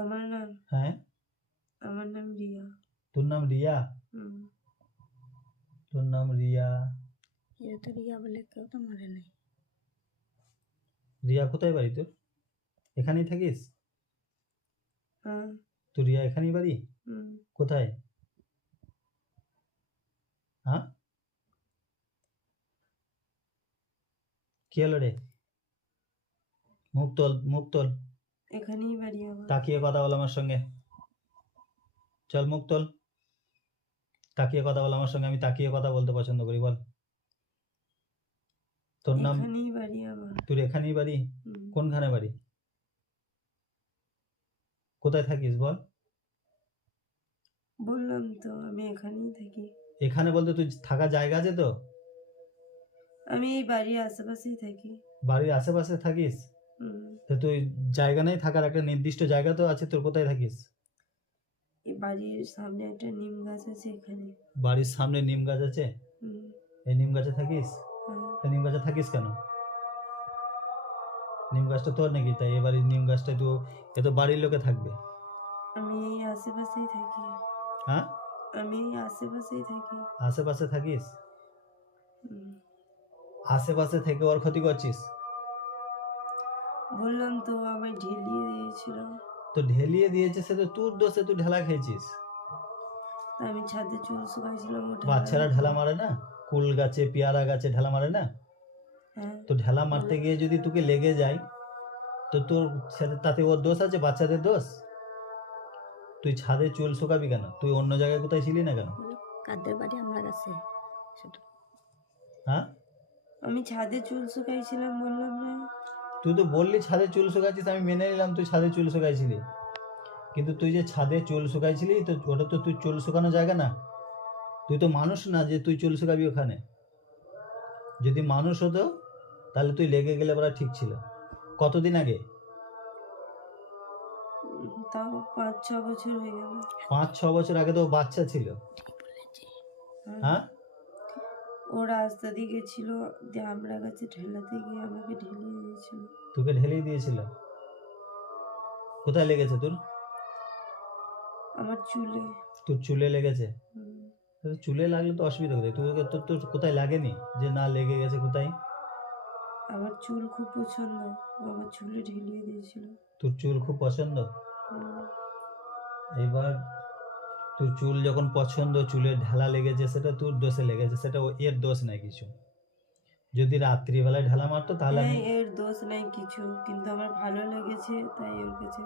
আমার নাম হ্যাঁ আমার নাম রিয়া। তোর নাম রিয়া? তোর নাম রিয়া? এটা তো রিয়া বলে কেউ তো মরে নাই। রিয়া কোথায় বাড়ি তোর? এখানেই থাকিস? হ্যাঁ। তোর রিয়া এখানেই বাড়ি? কোথায়? হ্যাঁ কি হলো রে? মুখ তোল, মুখ তোল। এখানেই বাড়ি আমার। তাকিয়ে কথা বল আমার সঙ্গে। চল মুখ তোল, তাকিয়ে কথা বল আমার সঙ্গে। আমি তাকিয়ে কথা বলতে পছন্দ করি। বল তোর নাম? এখানেই বাড়ি আমার। তোর এখানেই বাড়ি? কোনখানে বাড়ি? কোথায় থাকিস বল? বললাম তো আমি এখানেই থাকি। এখানে বলতে তুই থাকার জায়গা আছে তো? আমি এই বাড়ির আশেপাশেই থাকি। বাড়ির আশেপাশে থাকিস? তো তুই জায়গা নেই থাকার? একটা নির্দিষ্ট জায়গা তো আছে তোর। কোথায় থাকিস? এই বাড়ির সামনে একটা নিম গাছ আছে, এখানে। বাড়ির সামনে নিম গাছ আছে? এই নিম গাছে থাকিস? তা নিম গাছে থাকিস কেন? নিম গাছটা তোর নাকি? তাই এ বাড়ির নিম গাছটা তো এ তো বাড়ির লোকে থাকবে। আমি এই আশেপাশেই থাকি। হ্যাঁ আমি এই আশেপাশেই থাকি। আশেপাশে থাকিস? আশেপাশে থেকে ওর ক্ষতি করছিস? বললাম তো আমায় ঢেলিয়ে দিয়েছিল। তো ঢেলিয়ে দিয়েছে সে তো তোর দোষে, তুই ঢেলা খেয়েছিস। আমি ছাদে চুল শুকাইছিলাম। বাচ্চারা ঢেলা মারে না? কুল গাছে পেয়ারা গাছে ঢেলা মারে না? তো ঢেলা মারতে গিয়ে যদি তোকে লেগে যায় তো তোর সাথে তাতে ওর দোষ আছে? বাচ্চাদের দোষ? তুই ছাদে চুল শুকাবি কেন? তুই অন্য জায়গায় কোথায় ছিলি না কেন? কাদের বাড়ি আমরা কাছে শুধু। হ্যাঁ আমি ছাদে চুল শুকাইছিলাম বললাম না? তুই তো বললি ছাদে চুল শুকাইছিস, আমি মেনে নিলাম তুই ছাদে চুল শুকাইছিলি। কিন্তু তুই যে ছাদে চুল শুকাইছিলি তো ওটা তো তুই চুল শুকানো জায়গা না। তুই তো মানুষ না যে তুই চুল শুকাবি ওখানে। যদি মানুষ হতো তাহলে তুই লেগে গেলে বলা ঠিক ছিল। কতদিন আগে? তাও 5-6 বছর হয়ে গেল। 5-6 বছর আগে তো বাচ্চা ছিল। হ্যাঁ ও রাস্তা দিয়ে গেছিল, দিয়ে আমরা গাছে ঠেলাতে গিয়ে আমাকে ঢেলিয়ে দিয়েছিল। তোকে ঢেলেই দিয়েছিল? কোথায় লেগেছে তোর? আমার চুলে। তোর চুলে লেগেছে? চুলে লাগলে তো অসুবিধা কোথায়? তোর তোর কোথায় লাগেনি যে না লেগে গেছে কোথায়? আমার চুল খুব পছন্দ, আমার চুলে ঢেলিয়ে দিয়েছিল। তোর চুল খুব পছন্দ? এবার তোর চুল যখন পছন্দ, চুলে ঢালা লেগেছে, সেটা তোর দোষে লেগেছে, সেটা এর দোষ নাই কিছু। যদি রাত্রিবেলায় ঢালা মারতো তাহলে এর দোষ নাই কিছু, কিন্তু আমার ভালো লেগেছে তাই ওর কাছে